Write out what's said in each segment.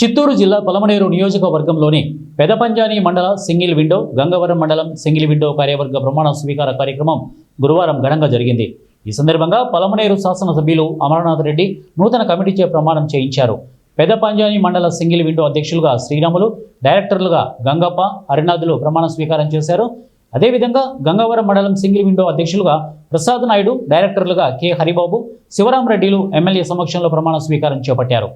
చిత్తూరు జిల్లా పలమనేరు నియోజకవర్గంలోని పెదపంజాని మండల సింగిల్ విండో, గంగవరం మండలం సింగిల్ విండో కార్యవర్గ ప్రమాణ స్వీకార కార్యక్రమం గురువారం ఘనంగా జరిగింది. ఈ సందర్భంగా పలమనేరు శాసనసభ్యులు అమరనాథ్ రెడ్డి నూతన కమిటీచే ప్రమాణం చేయించారు. పెదపంజాని మండల సింగిల్ విండో అధ్యక్షులుగా శ్రీరాములు, డైరెక్టర్లుగా గంగప్ప, హరినాథులు ప్రమాణ స్వీకారం చేశారు. అదేవిధంగా గంగవరం మండలం సింగిల్ విండో అధ్యక్షులుగా ప్రసాద్ నాయుడు, డైరెక్టర్లుగా కె హరిబాబు, శివరామరెడ్డిలు ఎమ్మెల్యే సమక్షంలో ప్రమాణ స్వీకారం చేపట్టారు.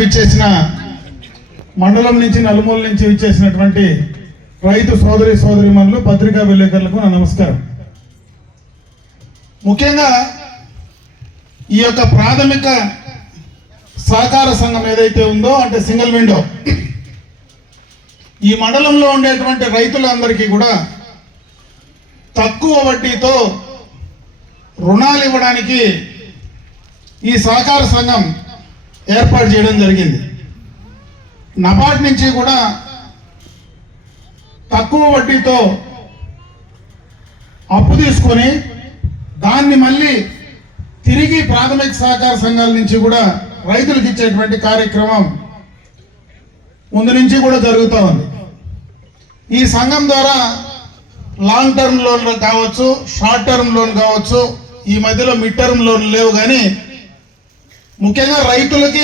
విచ్చేసిన మండలం నుంచి నలుమూల నుంచి విచ్చేసినటువంటి రైతు సోదరి సోదరీమణులు, పత్రికా విలేకరులకు నా నమస్కారం. ముఖ్యంగా ఈ యొక్క ప్రాథమిక సహకార సంఘం ఏదైతే ఉందో అంటే సింగిల్ విండో, ఈ మండలంలో ఉండేటువంటి రైతులందరికీ కూడా తక్కువ వడ్డీతో రుణాలు ఇవ్వడానికి ఈ సహకార సంఘం ఏర్పాటు చేయడం జరిగింది. నబార్డ్ నుంచి కూడా తక్కువ వడ్డీతో అప్పు తీసుకొని దాన్ని మళ్ళీ తిరిగి ప్రాథమిక సహకార సంఘాల నుంచి కూడా రైతులకు ఇచ్చేటువంటి కార్యక్రమం ముందు నుంచి కూడా జరుగుతూ ఉంది. ఈ సంఘం ద్వారా లాంగ్ టర్మ్ లోన్లు కావచ్చు, షార్ట్ టర్మ్ లోన్ కావచ్చు, ఈ మధ్యలో మిడ్ టర్మ్ లోన్లు లేవు, కానీ ముఖ్యంగా రైతులకి